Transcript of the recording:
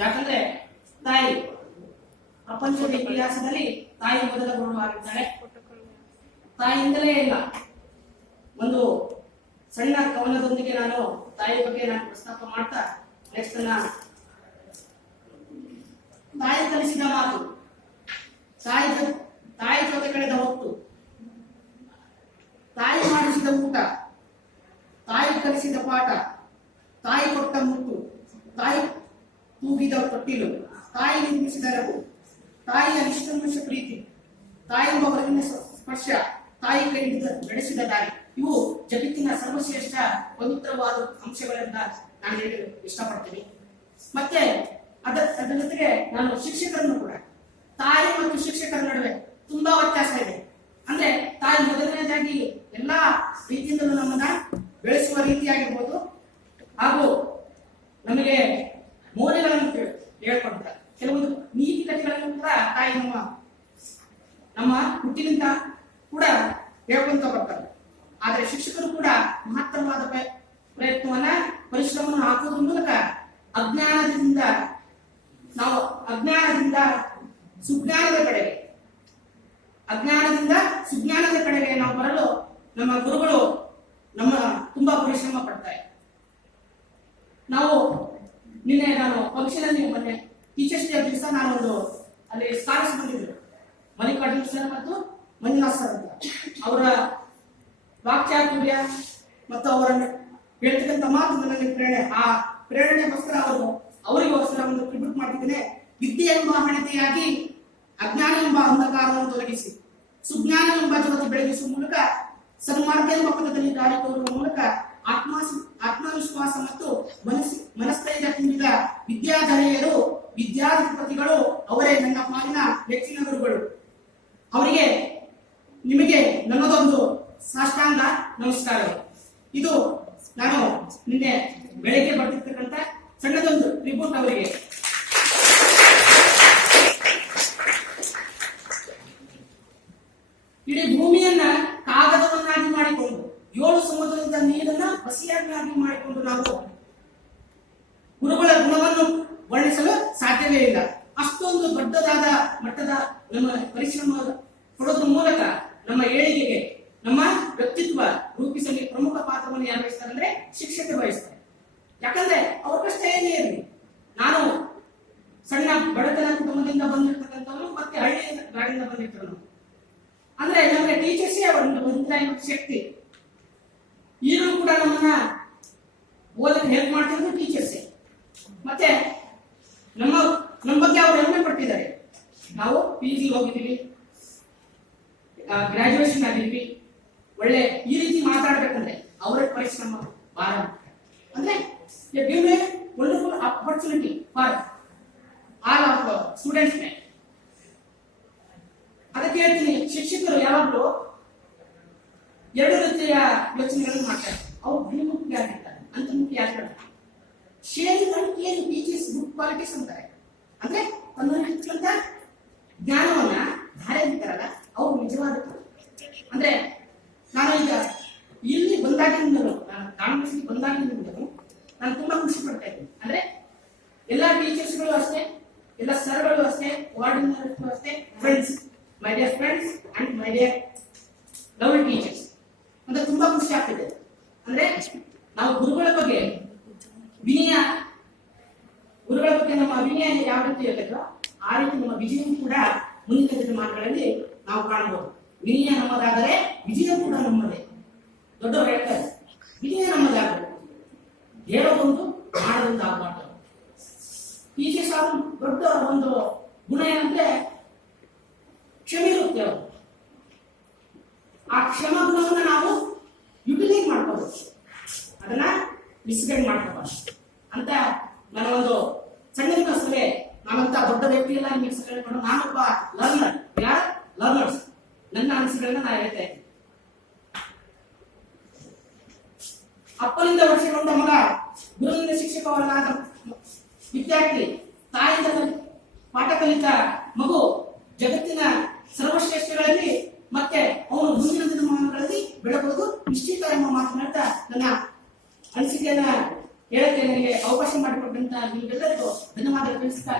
ಯಾಕಂದ್ರೆ ತಾಯಿ ಪ್ರಪಂಚದ ಇತಿಹಾಸದಲ್ಲಿ ತಾಯಿ ಮೊದಲ ಗುರುವಾಗಿದ್ದಾಳೆ. ತಾಯಿಯಿಂದಲೇ ಇಲ್ಲ. ಒಂದು ಸಣ್ಣ ಕವನದೊಂದಿಗೆ ನಾನು ತಾಯಿ ಬಗ್ಗೆ ನಾನು ಪ್ರಸ್ತಾಪ ಮಾಡ್ತಾ ನೆಕ್ಸ್ಟ್ ತಾಯಿ ಕಲಿಸಿದ ಮಾತು, ತಾಯಿ ಜೊತೆ ಕಳೆದ ಹೊತ್ತು, ತಾಯಿ ಮಾಡಿಸಿದ ಊಟ, ತಾಯಿ ಕಲಿಸಿದ ಪಾಠ, ತಾಯಿ ಕೊಟ್ಟ ಮುತ್ತು, ತಾಯಿ ತೂಗಿದ ತೊಟ್ಟಿಲು, ತಾಯಿ ನಿರ್ಮಿಸಿದ ರಘು, ತಾಯಿಯ ನಿಷ್ಕಲ್ಮಶ ಪ್ರೀತಿ, ತಾಯಿ ಎಂಬ ಹೊರಗಿನ ಸ್ಪರ್ಶ, ತಾಯಿ ಕೈ ನಡೆಸಿದ ದಾರಿ, ಇವು ಜಗತ್ತಿನ ಸರ್ವಶ್ರೇಷ್ಠ ಪವಿತ್ರವಾದ ಅಂಶಗಳಿಂದ ನಾನು ಹೇಳಲು ಇಷ್ಟಪಡ್ತೀನಿ. ಮತ್ತೆ ಅದರ ಜೊತೆಗೆ ನಾನು ಶಿಕ್ಷಕರನ್ನು ಕೂಡ, ತಾಯಿ ಮತ್ತು ಶಿಕ್ಷಕರ ನಡುವೆ ತುಂಬಾ ವ್ಯತ್ಯಾಸ ಇದೆ. ಅಂದ್ರೆ ತಾಯಿ ಮೊದಲನೇದಾಗಿ ಎಲ್ಲಾ ರೀತಿಯಿಂದಲೂ ನಮ್ಮನ್ನ ಬೆಳೆಸುವ ರೀತಿಯಾಗಿರ್ಬೋದು, ಹಾಗೂ ನಮಗೆ ಮೌಲ್ಯಗಳನ್ನು ಹೇಳ್ಕೊಡ್ತಾರೆ. ಕೆಲವೊಂದು ನೀತಿ ಕಥೆಗಳನ್ನು ಕೂಡ ತಾಯಿ ನಮ್ಮ ಹುಟ್ಟಿನಿಂದ ಕೂಡ ಹೇಳ್ಕೊಂತ ಬರ್ತಾರೆ. ಆದರೆ ಶಿಕ್ಷಕರು ಕೂಡ ಮಹತ್ತರವಾದ ಪ್ರಯತ್ನವನ್ನ ಪರಿಶ್ರಮವನ್ನು ಹಾಕುವುದರ ಮೂಲಕ ಅಜ್ಞಾನದಿಂದ ಸುಜ್ಞಾನದ ಕಡೆಗೆ ನಾವು ಬರಲು ನಮ್ಮ ಗುರುಗಳು ನಮ್ಮ ತುಂಬಾ ಪರಿಶ್ರಮ ಪಡ್ತಾರೆ. ನಾವು ನಾನು ಫಂಕ್ಷನ್ ಅಲ್ಲಿ ಮೊನ್ನೆ ಟೀಚರ್ಸ್ ಡೇ ದಿವಸ ನಾನು ಅಲ್ಲಿ ಸ್ಕಾಲರ್ಸ್ ಬಂದಿದ್ರು, ಮಲ್ಲಿಕಾರ್ಜುನ್ ಸರ್ ಮತ್ತು ಮಂಜುನಾಥ್ ಸರ್ ಅಂತ. ಅವರ ವಾಕ್ಚಾತುರ್ಯ ಮತ್ತು ಅವರನ್ನು ಹೇಳ್ತಕ್ಕಂಥ ಮಾತು ನನಗೆ ಆ ಪ್ರೇರಣೆಗೋಸ್ಕರ ಅವರಿಗೋಸ್ಕರ ಒಂದು ಟ್ರಿಬ್ಯೂಟ್ ಮಾಡ್ತಿದ್ದೇನೆ. ವಿದ್ಯೆ ಎಂಬ ಹಣತೆಯಾಗಿ ಅಜ್ಞಾನ ಎಂಬ ಅಂಧಕಾರವನ್ನು ತೊಲಗಿಸಿ, ಸುಜ್ಞಾನ ಎಂಬ ಜ್ಯೋತಿ ಬೆಳಗಿಸುವ ಮೂಲಕ, ಸನ್ಮಾರ್ಗ ಎಂಬ ಪಥದಲ್ಲಿ ದಾರಿ ತೋರುವ ಮೂಲಕ ಆತ್ಮವಿಶ್ವಾಸ ಮತ್ತು ಮನಸ್ಥೈರ್ಯ ತುಂಬಿದ ವಿದ್ಯಾಧರೆಯರು, ವಿದ್ಯಾಧಿಪತಿಗಳು ಅವರೇ ನನ್ನ ಪಾಲಿನ ನೆಚ್ಚಿನ ಗುರುಗಳು. ಅವರಿಗೆ ನಿಮಗೆ ನನ್ನದೊಂದು ಸಾಷ್ಟಾಂಗ ನಮಸ್ಕಾರಗಳು. ಇದು ನಾನು ನಿನ್ನೆ ಬೆಳಗ್ಗೆ ಬರ್ತಿರ್ತಕ್ಕಂಥ ಸಣ್ಣದೊಂದು ಟ್ರಿಬ್ಯೂಟ್ ಅವರಿಗೆ. ಇಡೀ ಭೂಮಿಯನ್ನ ಕಾಗದವನ್ನಾಗಿ ಮಾಡಿಕೊಂಡು, 7 ಸಮುದ್ರದ ನೀರನ್ನ ಹಸಿಯಾಗಿ ಮಾಡಿಕೊಂಡು ನಾವು ಗುರುಗಳ ಗುಣವನ್ನು ವರ್ಣಿಸಲು ಸಾಧ್ಯವೇ ಇಲ್ಲ. ಅಷ್ಟೊಂದು ದೊಡ್ಡದಾದ ಮಟ್ಟದ ನಮ್ಮ ಪರಿಶ್ರಮ ಕೊಡೋದ್ರ ಮೂಲಕ ನಮ್ಮ ಏಳಿಗೆಗೆ, ನಮ್ಮ ವ್ಯಕ್ತಿತ್ವ ರೂಪಿಸಲಿ ಪ್ರಮುಖ ಪಾತ್ರವನ್ನು ಯಾರು ವಹಿಸ್ತಾರೆ ಅಂದ್ರೆ ಶಿಕ್ಷಕರು ವಹಿಸ್ತಾರೆ. ಯಾಕಂದ್ರೆ ಅವ್ರ ಕಷ್ಟ ಏನೇ ಇರಲಿ, ನಾನು ಸಣ್ಣ ಬಡತನ ಕುಟುಂಬದಿಂದ ಬಂದಿರ್ತಕ್ಕಂಥವ್ರು, ಮತ್ತೆ ಹಳ್ಳಿ ಗಾಡಿಯಿಂದ ಬಂದಿರ್ತವ್ರು. ಅಂದ್ರೆ ನಮಗೆ ಟೀಚರ್ಸೇ ಒಂದು ಶಕ್ತಿ. ಈಗಲೂ ಕೂಡ ನಮ್ಮನ್ನ ಓದಕ್ಕೆ ಹೆಲ್ಪ್ ಮಾಡ್ತಿರೋದು ಟೀಚರ್ಸೇ. ಮತ್ತೆ ನಮ್ಮ ಬಗ್ಗೆ ಅವ್ರು ಹೆಮ್ಮೆ ಪಡ್ತಿದ್ದಾರೆ. ನಾವು PG ಹೋಗಿದ್ದೀವಿ, ಗ್ರಾಜುಯೇಷನ್ ಆಗಿದ್ವಿ, ಒಳ್ಳೆ ಈ ರೀತಿ ಮಾತಾಡ್ಬೇಕಂದ್ರೆ ಅವರ ಪರಿಶ್ರಮ ಭಾಳ. ಅಂದ್ರೆ give A wonderful opportunity for all of students. ಅದಕ್ಕೆ ಹೇಳ್ತೀನಿ, ಶಿಕ್ಷಕರು ಯಾವಾಗಲೂ 2 ರೀತಿಯ ಯೋಚನೆಗಳನ್ನು ಮಾಡ್ತಾರೆ. ಅವ್ರು ಭಿನ್ನಮುಖಿ ಆಗಿರ್ತಾರೆ, ಅಂತರ್ಮುಖಿ ಆಗಿರ್ತಾರೆ. Sharing and caring teachers good qualities ಅಂತಾರೆ. ಅಂದ್ರೆ ತನ್ನಲ್ಲಿರ್ತಕ್ಕಂಥ ಜ್ಞಾನವನ್ನ ಧಾರೆ ಬಿಡ್ತಾರಲ್ಲ, ಅವ್ರು ನಿಜವಾದ. ಅಂದ್ರೆ ನಾನು ಈಗ ಇಲ್ಲಿ ಬಂದಾಗಿನಿಂದಲೂ, ನಾನು ಕಾನ್ವೆನ್ಸ್ಗೆ ಬಂದಾಗಿನಿಂದಲೂ ನಾನು ತುಂಬಾ ಖುಷಿ ಪಡ್ತಾ ಇದ್ದೀನಿ. ಅಂದ್ರೆ ಎಲ್ಲ ಟೀಚರ್ಸ್ಗಳು ಅಷ್ಟೇ, ಎಲ್ಲ ಸರ್ಗಳು ಅಷ್ಟೇ, ವಾರ್ಡನ್ಗಳು ಅಷ್ಟೇ, friends, my dear friends and my dear lovely teachers ಅಂದ್ರೆ ತುಂಬಾ ಖುಷಿ ಆಗ್ತಿದೆ. ಅಂದ್ರೆ ನಾವು ಗುರುಗಳ ಬಗ್ಗೆ ನಮ್ಮ ವಿನಯ ಯಾವ ರೀತಿ ಇರ್ತದೋ ಆ ರೀತಿ ನಮ್ಮ ವಿಜಯ ಕೂಡ ಮುಂದಿನ ದಿನಮಾನಗಳಲ್ಲಿ ನಾವು ಕಾಣಬಹುದು. ವಿನಯ ನಮ್ಮದಾದರೆ ವಿಜಯ ಕೂಡ ನಮ್ಮದೇ. ದೊಡ್ಡವರು ಹೇಳ್ತಾರೆ, ವಿನಯ ನಮ್ಮದಾಗಬೇಕು, ಹೇಳೋದೊಂದು ಮಾಡೋದೊಂದು ಆಗಬಾರ್ದು. ಟೀಚರ್ಸ್ ದೊಡ್ಡ ಒಂದು ಗುಣ ಏನಂದ್ರೆ ಕ್ಷಮೆ ಇರುತ್ತೆ. ಅವರು ಆ ಕ್ಷಮಾ ಗುಣವನ್ನು ನಾವು ಯುಟಿಲೈಸ್ ಮಾಡ್ಕೋಬೇಕು, ಅದನ್ನ ಮಿಸ್ಗೈಡ್ ಮಾಡ್ಕೋಬಾರ್ದು ಅಂತ ನನ್ನ ಒಂದು ಸಣ್ಣ ಸಲಹೆ. ನಾನಂತ ದೊಡ್ಡ ವ್ಯಕ್ತಿ ಎಲ್ಲ ನಿಮಗೆ ಸಲಹೆ ನಾನೊಬ್ಬ ಲರ್ನರ್ಸ್ ನನ್ನ ಅನಿಸಿಕೆಗಳನ್ನ ನಾನು ಹೇಳ್ತಾ ಇದ್ದೀನಿ. ಅಪ್ಪನಿಂದ ವರ್ಷಗೊಂಡ ಮಗ, ಗುರುವಿನಿಂದ ಶಿಕ್ಷಕವನ್ನಾದ ವಿದ್ಯಾರ್ಥಿ, ತಾಯಿಯಿಂದ ಪಾಠ ಕಲಿತ ಮಗು ಜಗತ್ತಿನ ಸರ್ವಶ್ರೇಷ್ಠಗಳಲ್ಲಿ ಮತ್ತೆ ಅವನು ಮುಂದಿನ ದಿನಮಾನಗಳಲ್ಲಿ ಬೆಳಬಹುದು ನಿಶ್ಚಿತ ಎಂಬ ಮಾತನಾಡ್ತಾ ನನ್ನ ಅನಿಸಿಕೆಯನ್ನ ಹೇಳಕ್ಕೆ ನನಗೆ ಅವಕಾಶ ಮಾಡಿಕೊಟ್ಟಂತ ನಿಮ್ಗೆಲ್ಲರಿಗೂ ಧನ್ಯವಾದ. ಇನ್ನೇನಾದ್ರೂ ತಿಳಿಸ್ತಾ